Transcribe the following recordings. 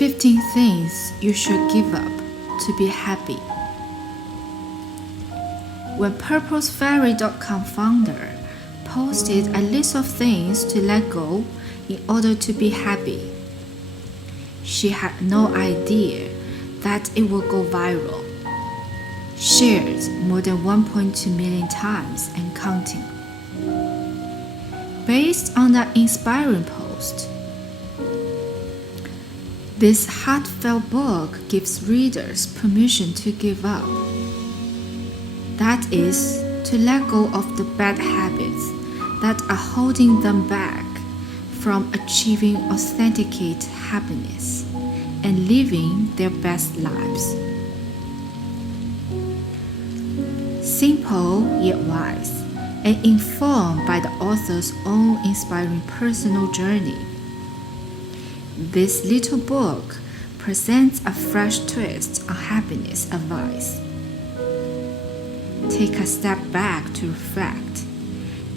15 things you should give up to be happy. When PurposeFairy.com founder posted a list of things to let go in order to be happy, she had no idea that it would go viral, shared more than 1.2 million times and counting. Based on that inspiring post, this heartfelt book gives readers permission to give up. That is, to let go of the bad habits that are holding them back from achieving authenticate happiness and living their best lives. Simple yet wise, and informed by the author's own inspiring personal journey, this little book presents a fresh twist on happiness advice. Take a step back to reflect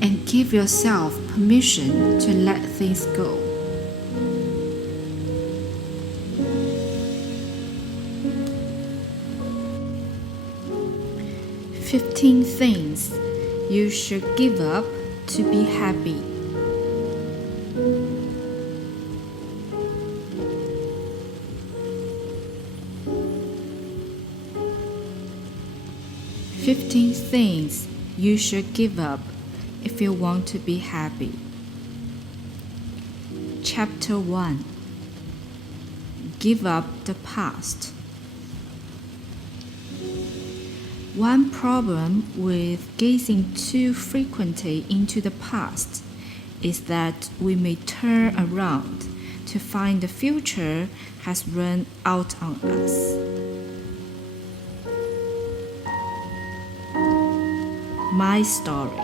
and give yourself permission to let things go. "15 things you should give up to be happy." "15 things you should give up if you want to be happy." Chapter 1. Give up the past. One problem with gazing too frequently into the past is that we may turn around to find the future has run out on us. My story.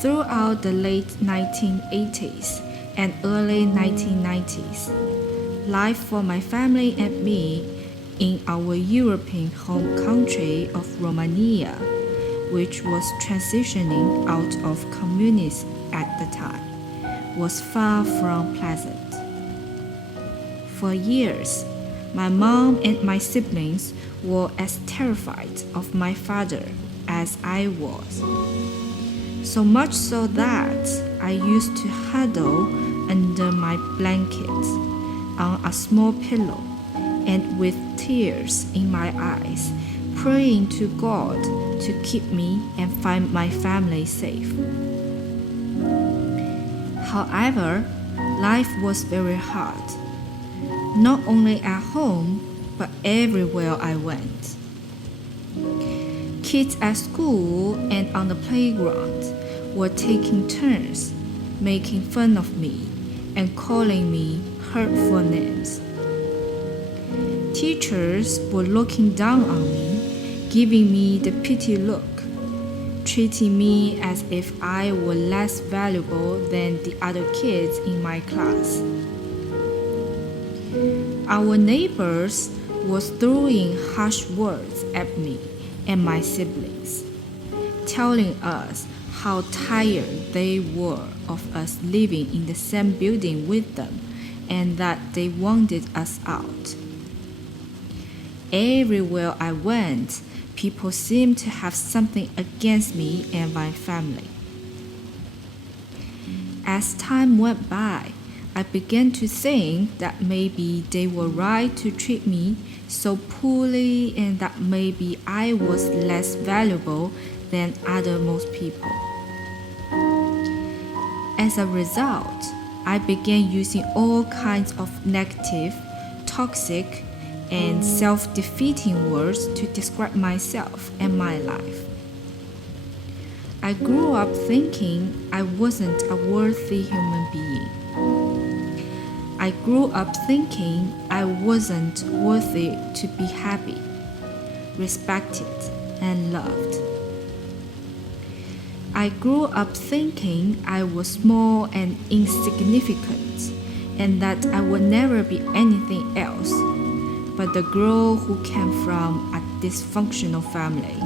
Throughout the late 1980s and early 1990s, life for my family and me in our European home country of Romania, which was transitioning out of communism at the time, was far from pleasant. For years, my mom and my siblings were as terrified of my father as I was. So much so that I used to huddle under my blanket on a small pillow and with tears in my eyes, praying to God to keep me and find my family safe. However, life was very hard, not only at home, but everywhere I went. Kids at school and on the playground were taking turns, making fun of me and calling me hurtful names. Teachers were looking down on me, giving me the pity look, treating me as if I were less valuable than the other kids in my class. Our neighbors were throwing harsh words at me and my siblings, telling us how tired they were of us living in the same building with them and that they wanted us out. Everywhere I went, people seemed to have something against me and my family. As time went by, I began to think that maybe they were right to treat me so poorly and that maybe I was less valuable than most people. As a result, I began using all kinds of negative, toxic, and self-defeating words to describe myself and my life. I grew up thinking I wasn't a worthy human being. I grew up thinking I wasn't worthy to be happy, respected, and loved. I grew up thinking I was small and insignificant, and that I would never be anything else but the girl who came from a dysfunctional family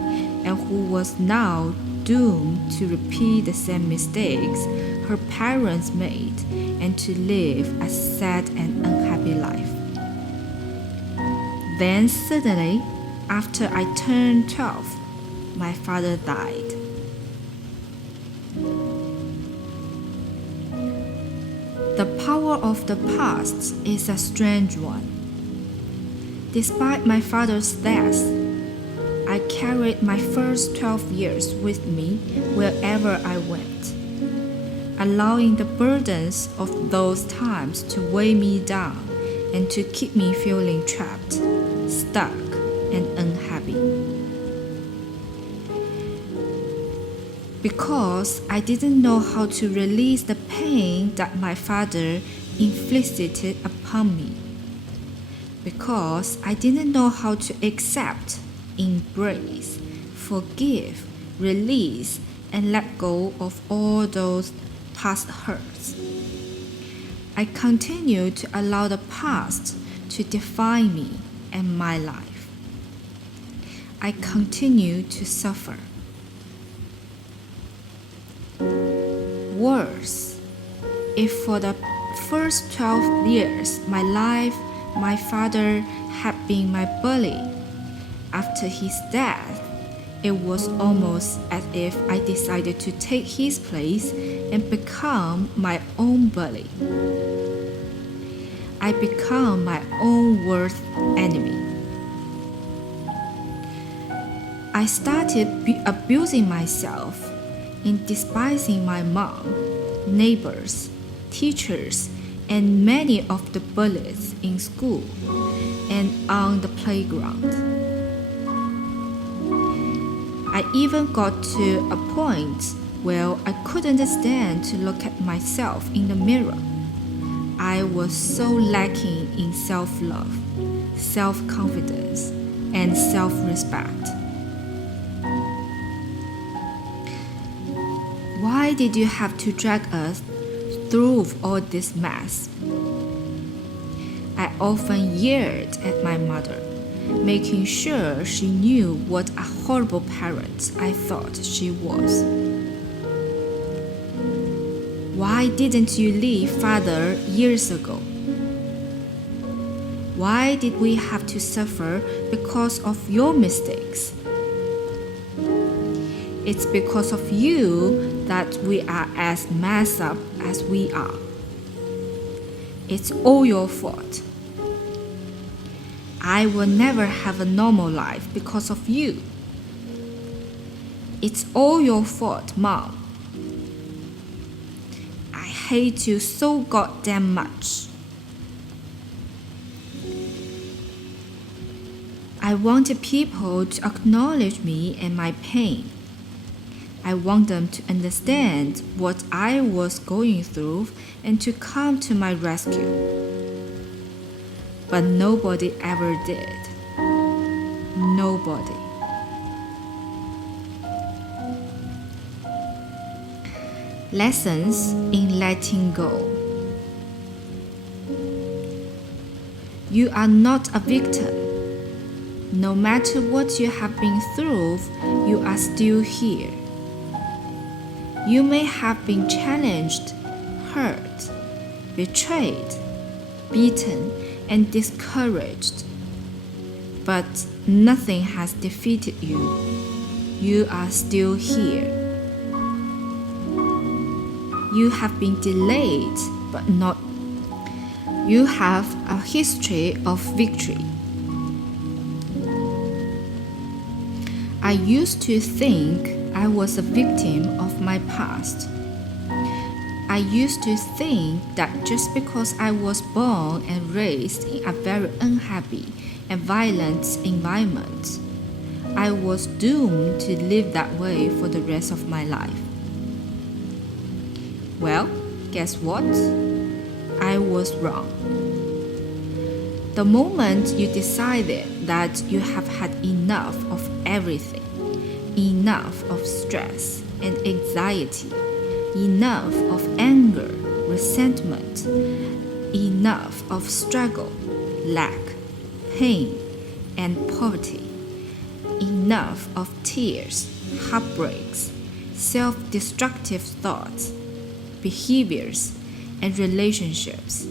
and who was now doomed to repeat the same mistakes her parents made and to live a sad and unhappy life. Then suddenly, after I turned 12, my father died. The power of the past is a strange one. Despite my father's death, I carried my first 12 years with me wherever I went, allowing the burdens of those times to weigh me down and to keep me feeling trapped, stuck, and unhappy. Because I didn't know how to release the pain that my father inflicted upon me. Because I didn't know how to accept, embrace, forgive, release, and let go of all those past hurts. I continue to allow the past to define me and my life. I continue to suffer. Worse, if for the first 12 years my father had been my bully, after his death, it was almost as if I decided to take his place and become my own bully. I become my own worst enemy. I started abusing myself in despising my mom, neighbors, teachers, and many of the bullies in school and on the playground. I even got to a point where I couldn't stand to look at myself in the mirror. I was so lacking in self-love, self-confidence, and self-respect. Why did you have to drag us through all this mess? I often yelled at my mother, making sure she knew what a horrible parent I thought she was. Why didn't you leave Father years ago? Why did we have to suffer because of your mistakes? It's because of you that we are as messed up as we are. It's all your fault. I will never have a normal life because of you. It's all your fault, Mom. I hate you so goddamn much. I wanted people to acknowledge me and my pain. I want them to understand what I was going through and to come to my rescue. But nobody ever did. Nobody. Lessons in letting go. You are not a victim. No matter what you have been through, you are still here. You may have been challenged, hurt, betrayed, beaten, and discouraged, but nothing has defeated you. You are still here. You have been delayed, but not. You have a history of victory. I used to think I was a victim of my past. I used to think that just because I was born and raised in a very unhappy and violent environment, I was doomed to live that way for the rest of my life. Well, guess what? I was wrong. The moment you decided that you have had enough of everything, enough of stress and anxiety, enough of anger, resentment, enough of struggle, lack, pain, and poverty, enough of tears, heartbreaks, self-destructive thoughts, behaviors, and relationships,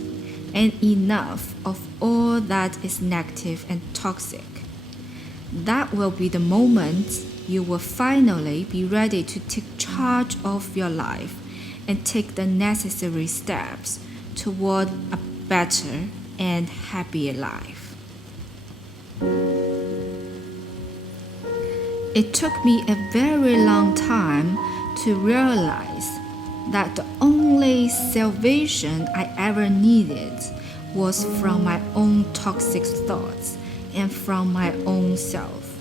and enough of all that is negative and toxic. That will be the moment you will finally be ready to take charge of your life and take the necessary steps toward a better and happier life. It took me a very long time to realize that the only salvation I ever needed was from my own toxic thoughts and from my own self.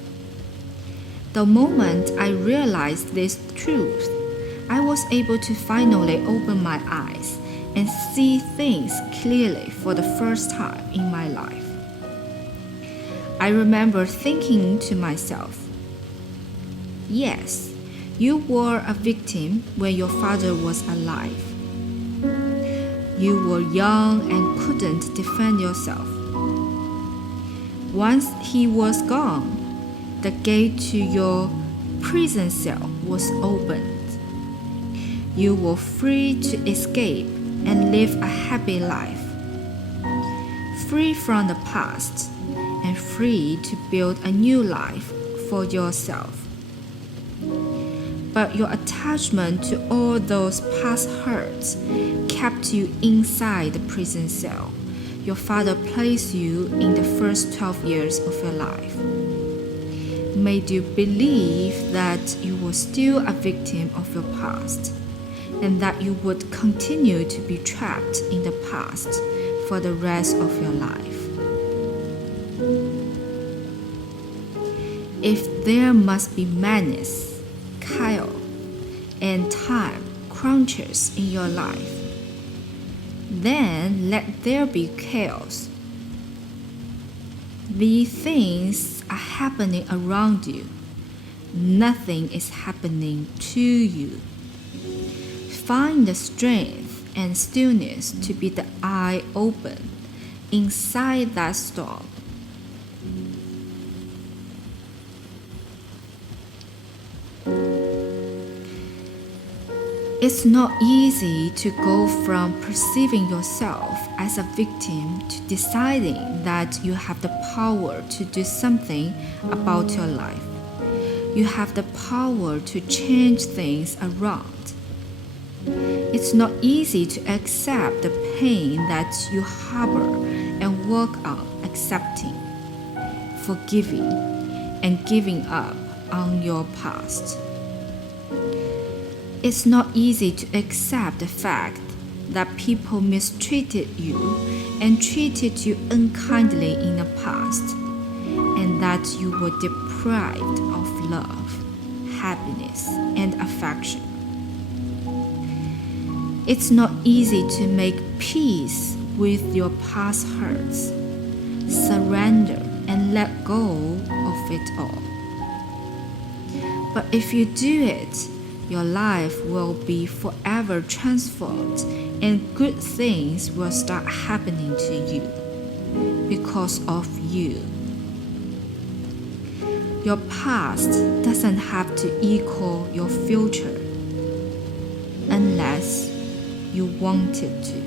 The moment I realized this truth, I was able to finally open my eyes and see things clearly for the first time in my life. I remember thinking to myself, yes, you were a victim when your father was alive. You were young and couldn't defend yourself. Once he was gone, the gate to your prison cell was opened. You were free to escape and live a happy life, free from the past and free to build a new life for yourself. But your attachment to all those past hurts kept you inside the prison cell your father placed you in the first 12 years of your life, made you believe that you were still a victim of your past, and that you would continue to be trapped in the past for the rest of your life. If there must be madness, chaos, and time crunches in your life, then let there be chaos. These things are happening around you. Nothing is happening to you. Find the strength and stillness to be the eye open inside that storm. It's not easy to go from perceiving yourself as a victim to deciding that you have the power to do something about your life. You have the power to change things around. It's not easy to accept the pain that you harbor and work on accepting, forgiving, and giving up on your past. It's not easy to accept the fact that people mistreated you and treated you unkindly in the past, and that you were deprived of love, happiness, and affection. It's not easy to make peace with your past hurts, surrender and let go of it all. But if you do it, your life will be forever transformed and good things will start happening to you because of you. Your past doesn't have to equal your future unless you want it to.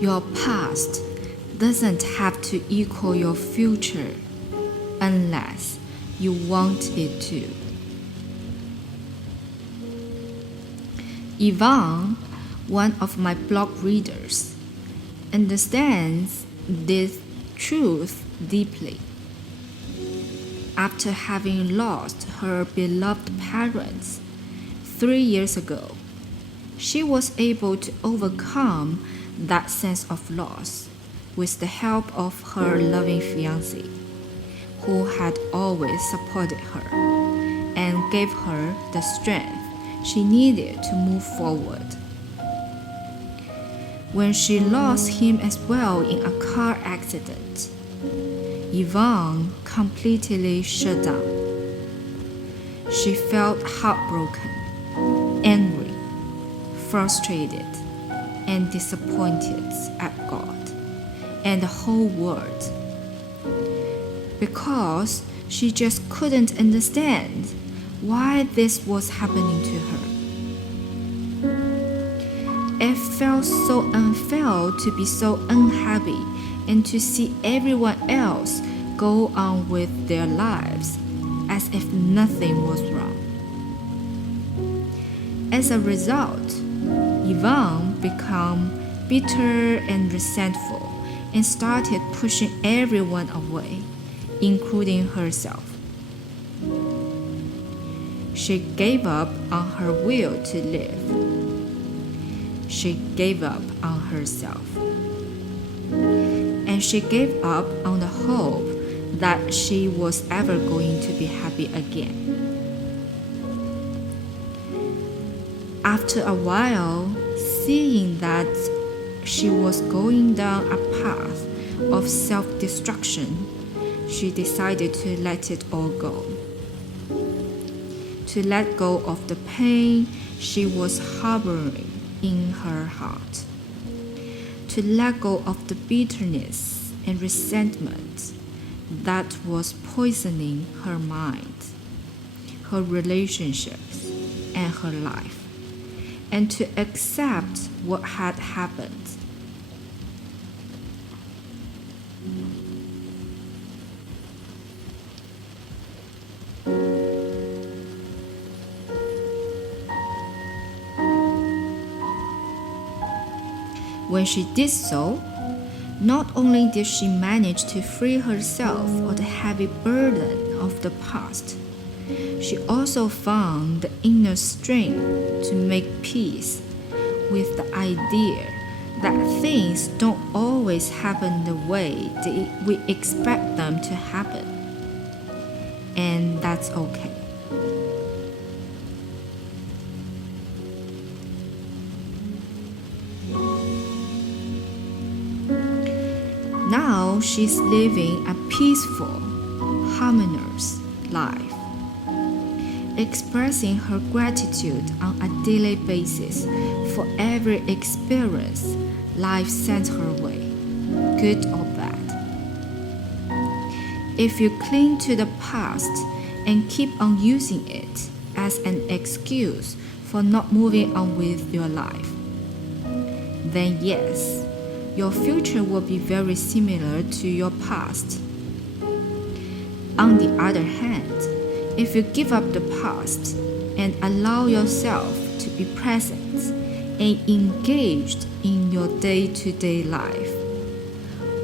Your past doesn't have to equal your future unless you want it to. Yvonne, one of my blog readers, understands this truth deeply. After having lost her beloved parents 3 years ago, she was able to overcome that sense of loss with the help of her loving fiancé, who had always supported her and gave her the strength she needed to move forward. When she lost him as well in a car accident, Yvonne completely shut down. She felt heartbroken, angry, frustrated, and disappointed at God and the whole world. Because she just couldn't understand why this was happening to her. It felt so unfair to be so unhappy and to see everyone else go on with their lives as if nothing was wrong. As a result, Yvonne became bitter and resentful and started pushing everyone away, including herself. She gave up on her will to live. She gave up on herself. And she gave up on the hope that she was ever going to be happy again. After a while, seeing that she was going down a path of self-destruction, she decided to let it all go. To let go of the pain she was harboring in her heart. To let go of the bitterness and resentment that was poisoning her mind, her relationships, and her life, and to accept what had happened. When she did so, not only did she manage to free herself of the heavy burden of the past, she also found the inner strength to make peace with the idea that things don't always happen the way we expect them to happen. And that's okay. Now she's living a peaceful, harmonious life, expressing her gratitude on a daily basis for every experience life sent her way, good or bad. If you cling to the past and keep on using it as an excuse for not moving on with your life, then yes, your future will be very similar to your past. On the other hand, if you give up the past and allow yourself to be present and engaged in your day-to-day life,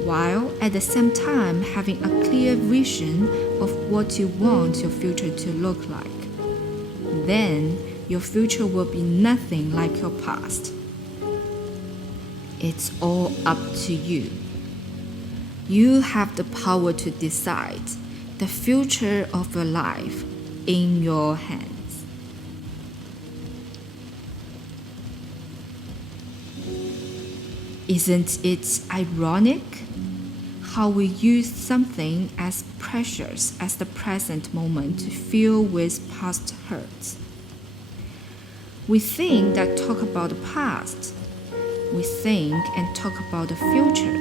while at the same time having a clear vision of what you want your future to look like, then your future will be nothing like your past. It's all up to you. You have the power to decide the future of your life in your hands. Isn't it ironic how we use something as precious as the present moment to fill with past hurts? We think that talk about the past. We think and talk about the future,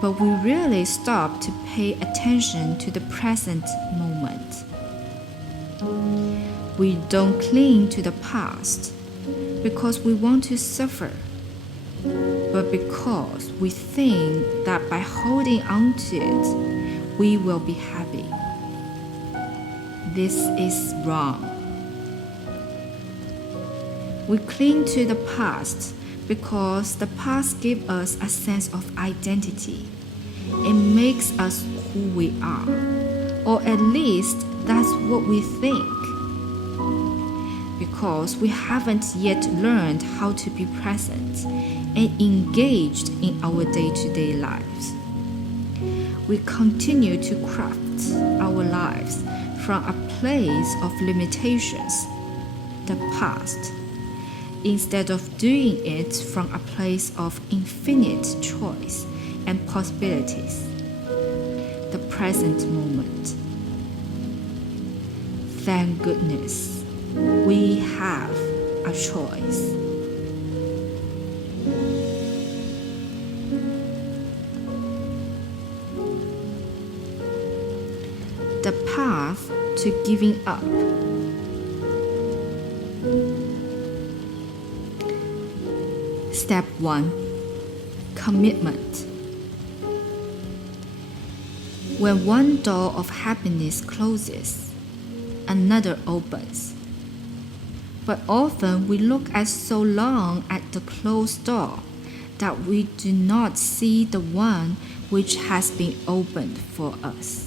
but we really stop to pay attention to the present moment. We don't cling to the past because we want to suffer, but because we think that by holding on to it, we will be happy. This is wrong. We cling to the past because the past gives us a sense of identity. It makes us who we are, or at least that's what we think. Because we haven't yet learned how to be present and engaged in our day-to-day lives. We continue to craft our lives from a place of limitations, the past, instead of doing it from a place of infinite choice and possibilities, the present moment. Thank goodness we have a choice. the path to giving up. Step 1. Commitment. When one door of happiness closes, another opens. But often we look at so long at the closed door that we do not see the one which has been opened for us.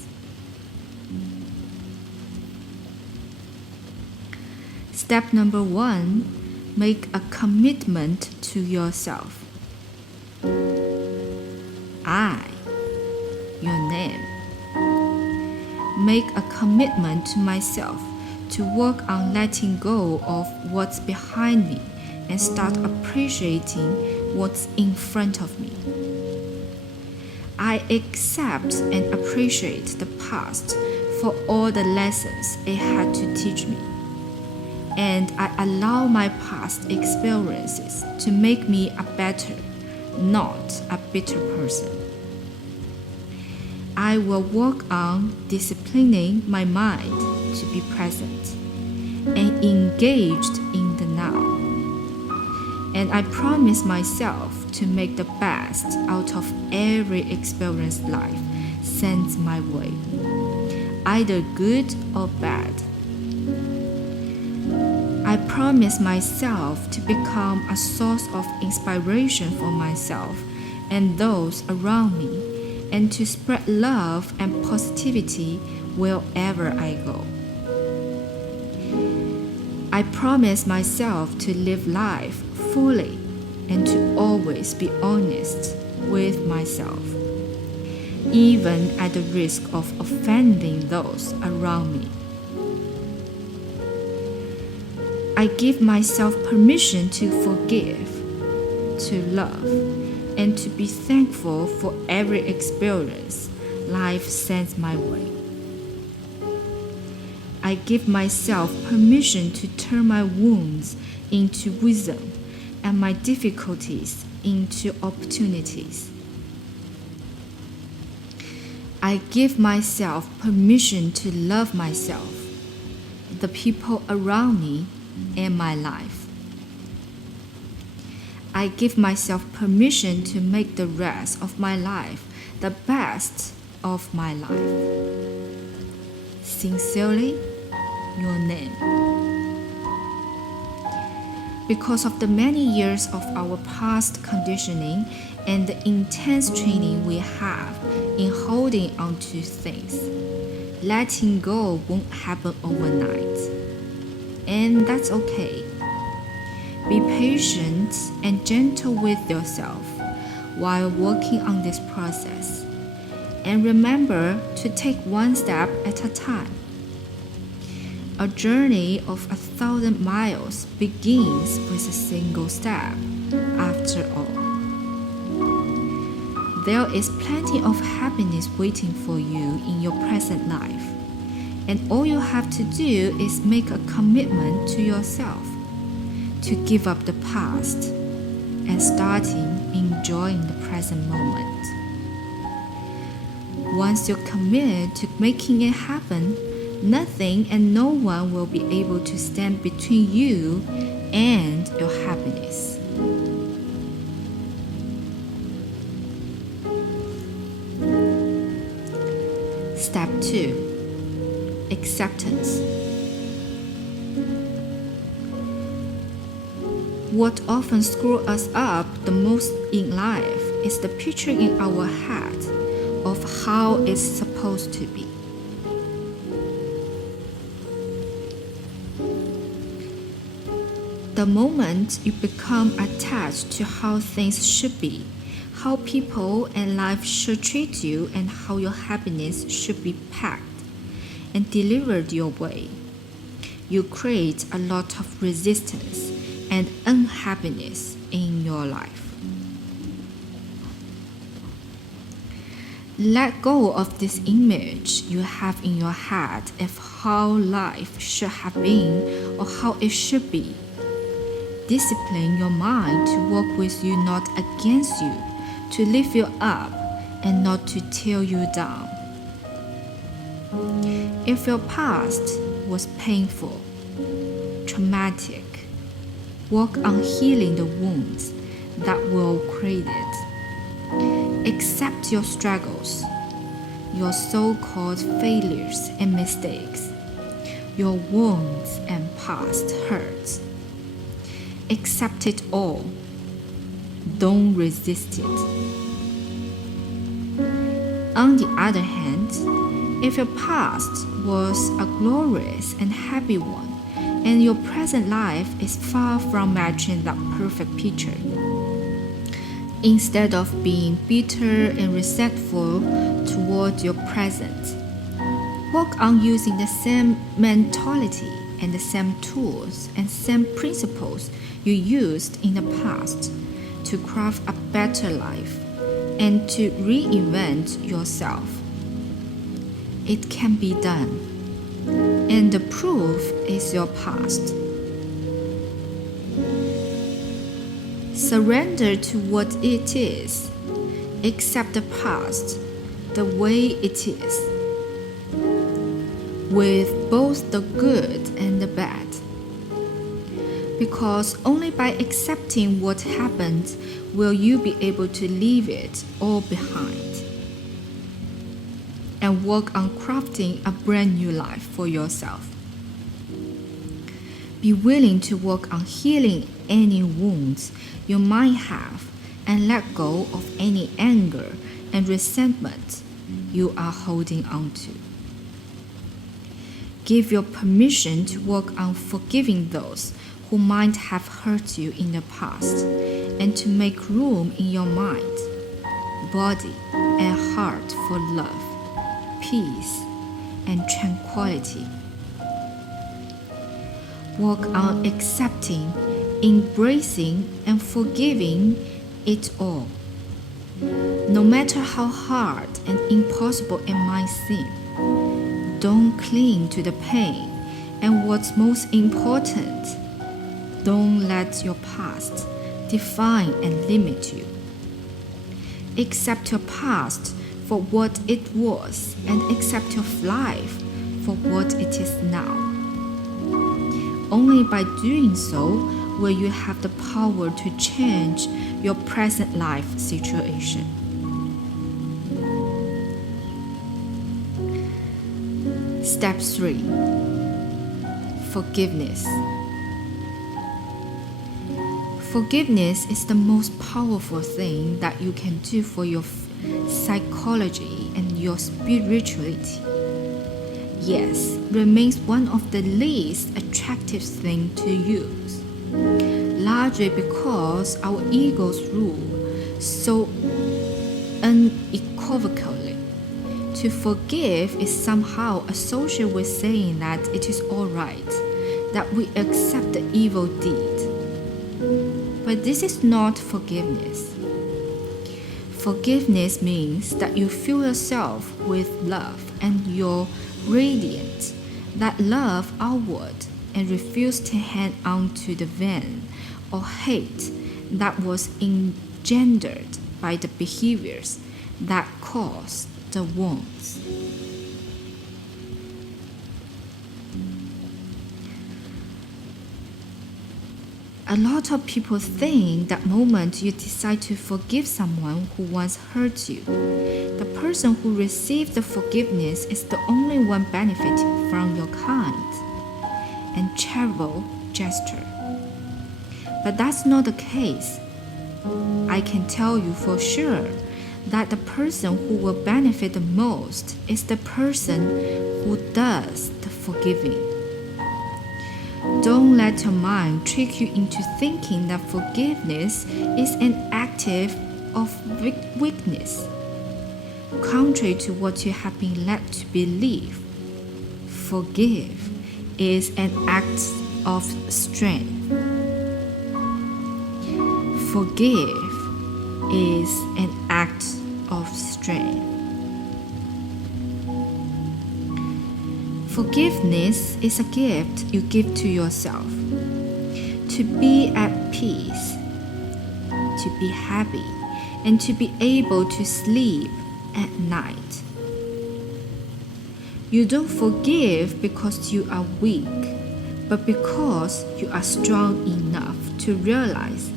Step number 1, make a commitment to yourself. I, your name. Make a commitment to myself to work on letting go of what's behind me and start appreciating what's in front of me. I accept and appreciate the past for all the lessons it had to teach me. And I allow my past experiences to make me a better, not a bitter person. I will work on disciplining my mind to be present and engaged in the now. And I promise myself to make the best out of every experience life sends my way, either good or bad. I promise myself to become a source of inspiration for myself and those around me, and to spread love and positivity wherever I go. I promise myself to live life fully and to always be honest with myself, even at the risk of offending those around me. I give myself permission to forgive, to love, and to be thankful for every experience life sends my way. I give myself permission to turn my wounds into wisdom and my difficulties into opportunities. I give myself permission to love myself, the people around me, and my life. I give myself permission to make the rest of my life the best of my life. Sincerely, your name. Because of the many years of our past conditioning and the intense training we have in holding on to things, letting go won't happen overnight. And that's okay. Be patient and gentle with yourself while working on this process. And remember to take one step at a time. A journey of 1,000 miles begins with a single step, after all. There is plenty of happiness waiting for you in your present life. And all you have to do is make a commitment to yourself to give up the past and starting enjoying the present moment. Once you're committed to making it happen, nothing and no one will be able to stand between you and your happiness. Step 2. Acceptance. What often screws us up the most in life is the picture in our head of how it's supposed to be. The moment you become attached to how things should be, how people and life should treat you, and how your happiness should be packed and delivered your way, you create a lot of resistance and unhappiness in your life. Let go of this image you have in your head of how life should have been or how it should be. Discipline your mind to work with you, not against you, to lift you up and not to tear you down. If your past was painful, traumatic, work on healing the wounds that will create it. Accept your struggles, your so-called failures and mistakes, your wounds and past hurts. Accept it all. Don't resist it. On the other hand, if your past was a glorious and happy one, and your present life is far from matching that perfect picture, instead of being bitter and resentful toward your present, work on using the same mentality and the same tools and same principles you used in the past to craft a better life and to reinvent yourself. It can be done, and the proof is your past. Surrender to what it is. Accept the past the way it is, with both the good and the bad. Because only by accepting what happened will you be able to leave it all behind and work on crafting a brand new life for yourself. Be willing to work on healing any wounds you might have and let go of any anger and resentment you are holding on to. Give your permission to work on forgiving those who might have hurt you in the past and to make room in your mind, body, and heart for love, peace, and tranquility. Work on accepting, embracing, and forgiving it all. No matter how hard and impossible it might seem, don't cling to the pain, and what's most important, don't let your past define and limit you. Accept your past for what it was and accept your life for what it is now. Only by doing so will you have the power to change your present life situation. Step 3. Forgiveness. Forgiveness is the most powerful thing that you can do for your psychology and your spirituality. Yes, remains one of the least attractive things to use, largely because our egos rule so unequivocally. To forgive is somehow associated with saying that it is all right, that we accept the evil deed. But this is not forgiveness. Forgiveness means that you fill yourself with love and you're radiant that love outward and refuse to hang on to the venom or hate that was engendered by the behaviors that caused the wounds. A lot of people think that moment you decide to forgive someone who once hurt you, the person who received the forgiveness is the only one benefiting from your kind and charitable gesture. But that's not the case. I can tell you for sure that the person who will benefit the most is the person who does the forgiving. Don't let your mind trick you into thinking that forgiveness is an act of weakness. Contrary to what you have been led to believe, forgive is an act of strength. Forgive is an act of strength. Forgiveness is a gift you give to yourself to be at peace, to be happy, and to be able to sleep at night. You don't forgive because you are weak, but because you are strong enough to realize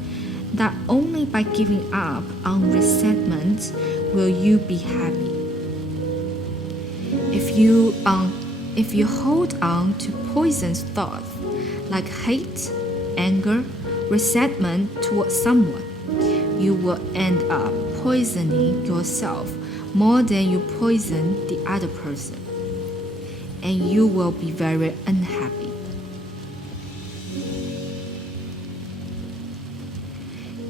that only by giving up on resentment will you be happy. If you hold on to poisonous thoughts like hate, anger, resentment towards someone, you will end up poisoning yourself more than you poison the other person, and you will be very unhappy.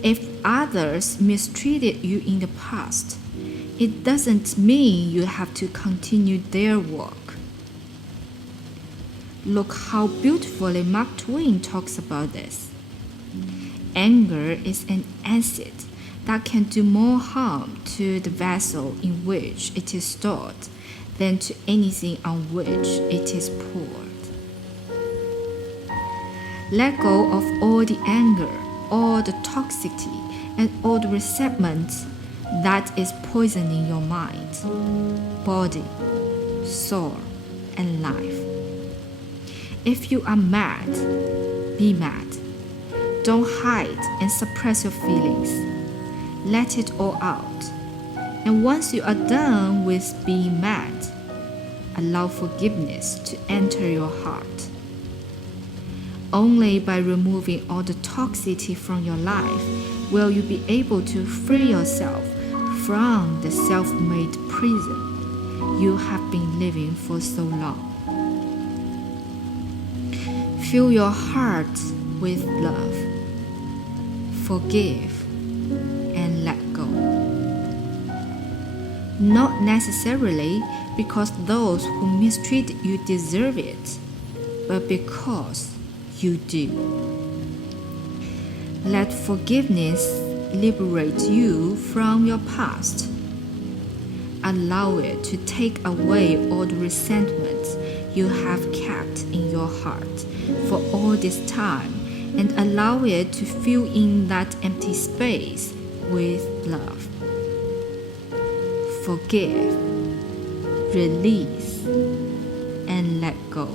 If others mistreated you in the past, it doesn't mean you have to continue their work. Look how beautifully Mark Twain talks about this. Anger is an acid that can do more harm to the vessel in which it is stored than to anything on which it is poured. Let go of all the anger, all the toxicity, and all the resentment that is poisoning your mind, body, soul, and life. If you are mad, be mad. Don't hide and suppress your feelings. Let it all out. And once you are done with being mad, allow forgiveness to enter your heart. Only by removing all the toxicity from your life will you be able to free yourself from the self-made prison you have been living for so long. Fill your heart with love. Forgive and let go. Not necessarily because those who mistreat you deserve it, but because you do. Let forgiveness liberate you from your past. Allow it to take away all the resentment you have kept in your heart for all this time, and allow it to fill in that empty space with love. Forgive, release, and let go.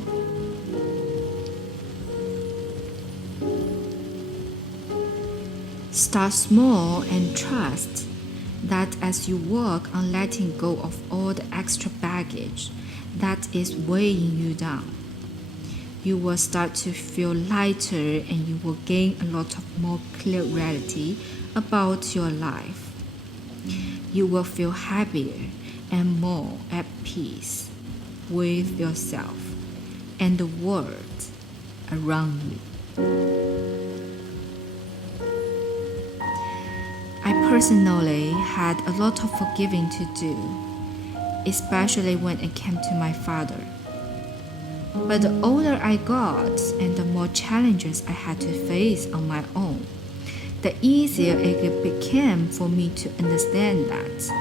Start small and trust that as you work on letting go of all the extra baggage that is weighing you down, you will start to feel lighter and you will gain a lot of more clarity about your life. You will feel happier and more at peace with yourself and the world around you. I personally had a lot of forgiving to do, especially when it came to my father. But the older I got and the more challenges I had to face on my own, the easier it became for me to understand that,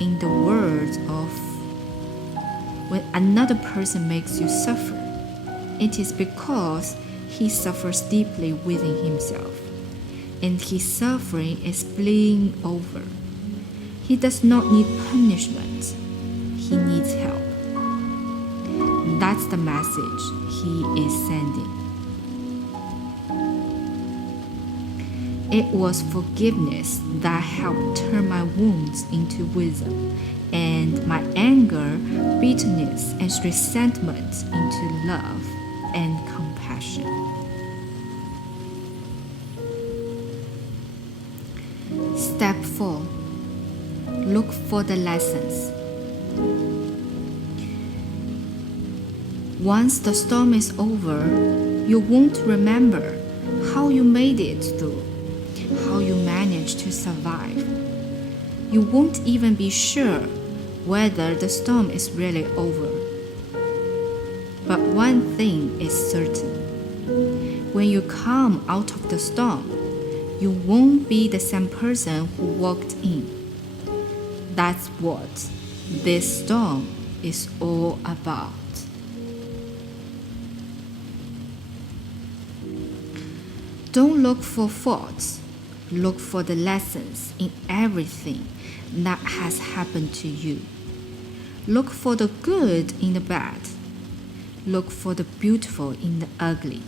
in the words of, when another person makes you suffer, it is because he suffers deeply within himself, and his suffering is spilling over. He does not need punishment, he needs help. That's the message he is sending. It was forgiveness that helped turn my wounds into wisdom, and my anger, bitterness, and resentment into love and compassion. Step 4. Look for the lessons. Once the storm is over, you won't remember how you made it through, how you managed to survive. You won't even be sure whether the storm is really over. But one thing is certain. When you come out of the storm, you won't be the same person who walked in. That's what this storm is all about. Don't look for faults. Look for the lessons in everything that has happened to you. Look for the good in the bad. Look for the beautiful in the ugly.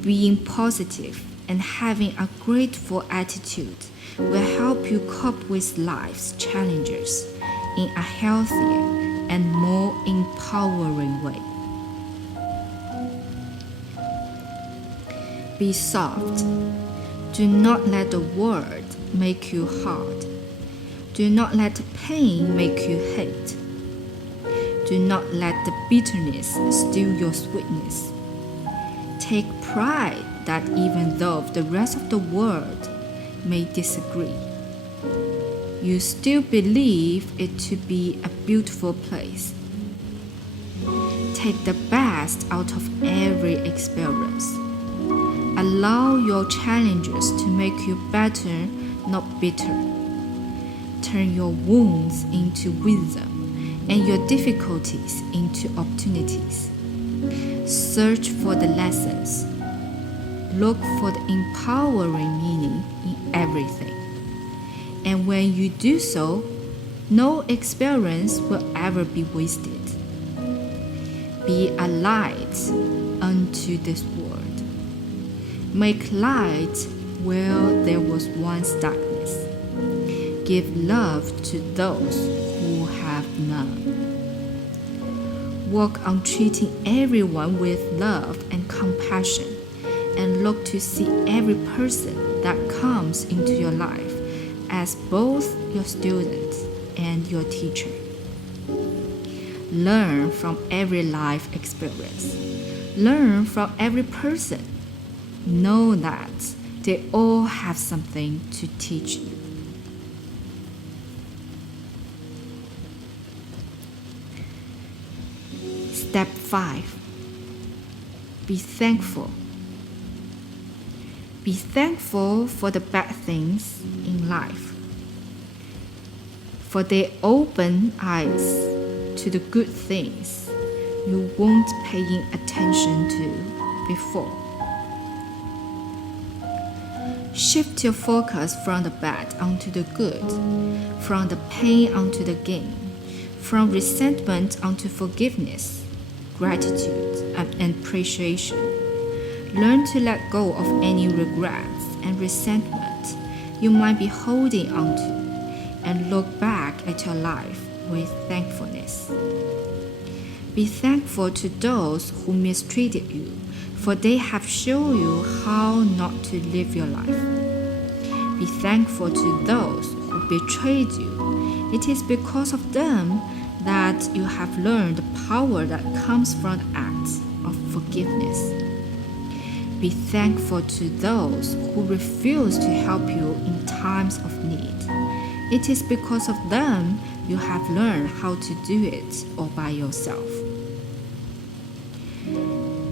Being positive and having a grateful attitude will help you cope with life's challenges in a healthier and more empowering way. Be soft. Do not let the world make you hard. Do not let pain make you hate. Do not let the bitterness steal your sweetness. Take pride that even though the rest of the world may disagree, you still believe it to be a beautiful place. Take the best out of every experience. Allow your challenges to make you better, not bitter. Turn your wounds into wisdom and your difficulties into opportunities. Search for the lessons. Look for the empowering meaning in everything. And when you do so, no experience will ever be wasted. Be a light unto this world. Make light where there was once darkness. Give love to those who have none. Work on treating everyone with love and compassion, and look to see every person that comes into your life as both your student and your teacher. Learn from every life experience. Learn from every person. Know that they all have something to teach you. Step 5. Be thankful. Be thankful for the bad things in life, for they open eyes to the good things you weren't paying attention to before. Shift your focus from the bad onto the good, from the pain onto the gain, from resentment onto forgiveness, gratitude, and appreciation. Learn to let go of any regrets and resentment you might be holding onto, and look back at your life with thankfulness. Be thankful to those who mistreated you, for they have shown you how not to live your life. Be thankful to those who betrayed you. It is because of them that you have learned the power that comes from the act of forgiveness. Be thankful to those who refuse to help you in times of need. It is because of them you have learned how to do it all by yourself.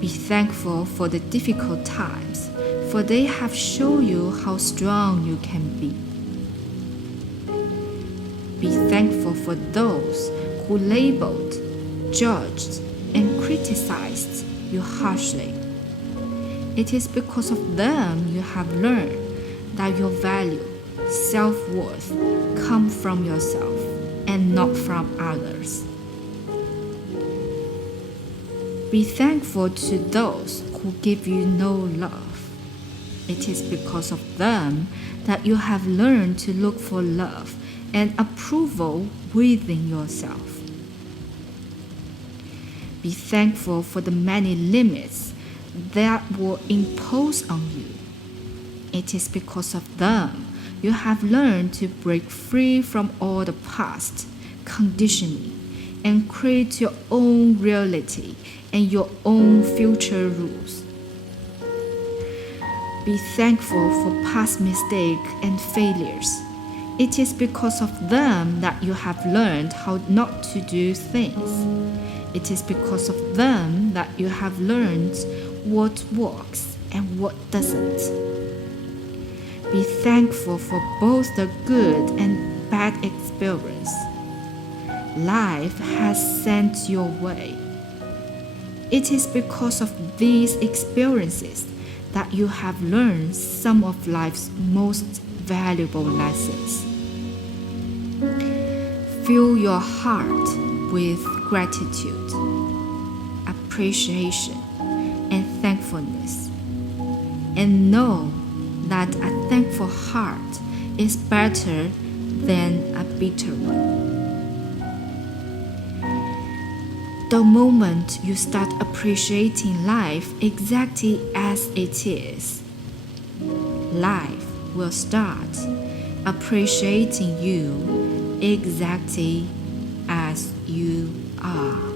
Be thankful for the difficult times, for they have shown you how strong you can be. Be thankful for those who labeled, judged, and criticized you harshly. It is because of them you have learned that your value, self-worth, come from yourself and not from others. Be thankful to those who give you no love. It is because of them that you have learned to look for love and approval within yourself. Be thankful for the many limits that were imposed on you. It is because of them you have learned to break free from all the past conditioning and create your own reality and your own future rules. Be thankful for past mistakes and failures. It is because of them that you have learned how not to do things. It is because of them that you have learned what works and what doesn't. Be thankful for both the good and bad experience life has sent your way. It is because of these experiences that you have learned some of life's most valuable lessons. Fill your heart with gratitude, appreciation, and thankfulness, and know that a thankful heart is better than a bitter one. The moment you start appreciating life exactly as it is, life will start appreciating you exactly as you are.